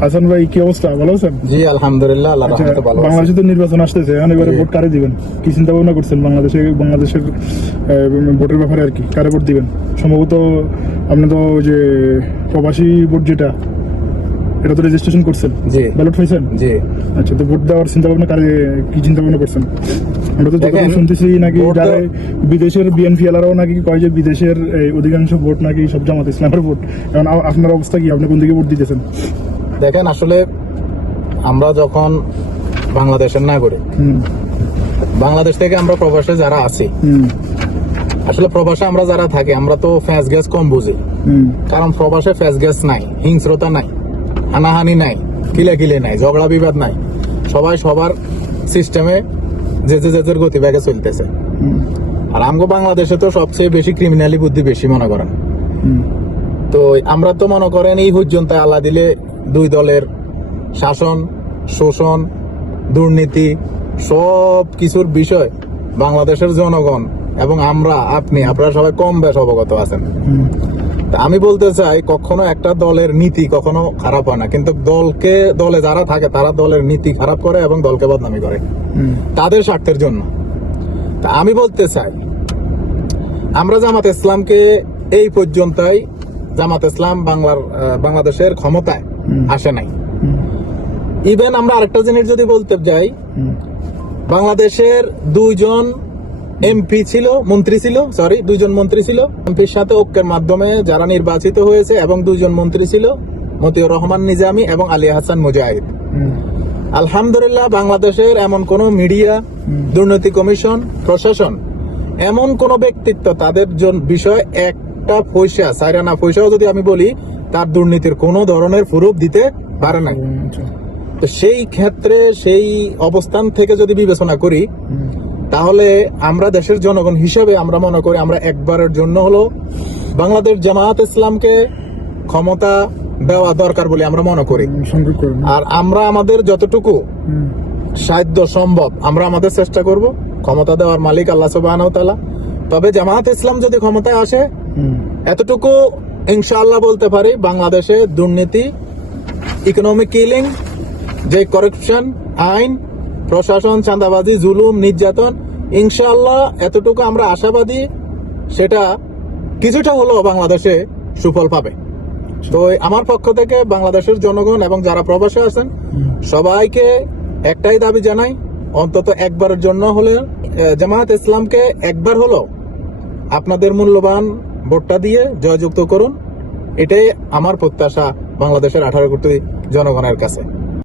হাসান ভাই কি অবস্থা? ভালো আছেন? জি আলহামদুলিল্লাহ আচ্ছা। বাংলাদেশে তো নির্বাচন আসতেছে এখন এবারে। ভোট কারে দিবেন? কি চিন্তা ভাবনা করছেন? বাংলাদেশে বাংলাদেশের ভোটের ব্যাপারে আর কি কারে ভোট দিবেন? সম্ভবত আপনি তো যে প্রবাসী ভোট যেটা এটা তো রেজিস্ট্রেশন করছেন? জি। ব্যালট হয়েছেন জি। আচ্ছা তো ভোট দেওয়ার চিন্তা ভাবনা কারে কি চিন্তা ভাবনা করছেন? আমরা তো দেখেন, শুনতেছি নাকি যারা বিদেশের বিএনপি এলারাও নাকি কয় যে বিদেশের এই, অধিকাংশ ভোট নাকি সব জামাত ইসলামের ভোট। এখন আপনার অবস্থা কি? আপনি কোন দিকে ভোট দিতেছেন? দেখেন আসলে আমরা যখন বাংলাদেশের নাগরিক বাংলাদেশ থেকে আমরা প্রবাসে যারা আছি আসলে প্রবাসে আমরা যারা থাকি আমরা তো ফ্যাস গ্যাস কম বুঝি। কারণ প্রবাসে ফ্যাস গ্যাস নাই হিংস্রতা নাই। হানাহানি নাই কিলে নাই ঝগড়া বিবাদ নাই। সবাই সবার সিস্টেমে যে যে যে গতিবেগে চলতেছে। আর আমগো বাংলাদেশে তো সবচেয়ে বেশি ক্রিমিনালি বুদ্ধি বেশি মনে করেন। তো আমরা তো মনে করেন এই হুজ্জন্তা আল্লাহ দিলে দুই দলের শাসন শোষণ দুর্নীতি সব কিছুর বিষয় বাংলাদেশের জনগণ এবং আমরা আপনি আপনারা সবাই কম বেশ অবগত আছেন। আমি বলতে চাই কখনো একটা দলের নীতি কখনো খারাপ হয় না। কিন্তু দলকে দলে যারা থাকে তারা দলের নীতি খারাপ করে এবং দলকে বদনামি করে। তাদের স্বার্থের জন্য। তা আমি বলতে চাই আমরা জামাত ইসলামকে এই পর্যন্তই জামাত ইসলাম বাংলার বাংলাদেশের ক্ষমতায় আসে নাই। ইভেন আমরা আরেকটা জিনিস যদি বলতে যাই বাংলাদেশের দুইজন এমপি ছিল মন্ত্রী ছিল সরি দুজন মন্ত্রী ছিল। এমপির সাথে ঐক্যের মাধ্যমে যারা নির্বাচিত হয়েছে এবং দুজন মন্ত্রী ছিল মতিউর রহমান নিজামি এবং আলী হাসান মুজাহিদ। আলহামদুলিল্লাহ বাংলাদেশের এমন কোন মিডিয়া দুর্নীতি কমিশন প্রশাসন এমন কোন ব্যক্তিত্ব তাদের বিষয়ে একটা পয়সা সাইরানা পয়সাও যদি আমি বলি তার দুর্নীতির কোন ধরনের প্রুফ দিতে পারে না আচ্ছা। তো সেই ক্ষেত্রে সেই অবস্থান থেকে যদি বিবেচনা করি তাহলে আমরা দেশের জনগণ হিসেবে আমরা মনে করি আমরা একবারের জন্য হলো বাংলাদেশ জামায়াত ইসলামকে ক্ষমতা দেওয়া দরকার বলে আমরা মনে করি। আর আমরা আমাদের যতটুকু সাধ্য সম্ভব আমরা আমাদের চেষ্টা করব ক্ষমতা দেওয়ার মালিক আল্লাহ সুবাহ তবে জামায়াত ইসলাম যদি ক্ষমতায় আসে এতটুকু ইনশাআল্লাহ বলতে পারি বাংলাদেশে দুর্নীতি ইকোনমিক কিলিং যে করাপশন আইন প্রশাসন চাঁদাবাজি জুলুম নির্যাতন ইনশাআল্লাহ এতটুকু আমরা আশাবাদী, সেটা কিছুটা হলেও বাংলাদেশে সুফল পাবে। তো আমার পক্ষ থেকে বাংলাদেশের জনগণ এবং যারা প্রবাসে আছেন, সবাইকে একটাই দাবি জানাই, অন্তত একবারের জন্য হলে জামায়াত ইসলামকে একবার হলো আপনাদের মূল্যবান ভোটটা দিয়ে জয়যুক্ত করুন। এটাই আমার প্রত্যাশা বাংলাদেশের আঠারো কোটি জনগণের কাছে।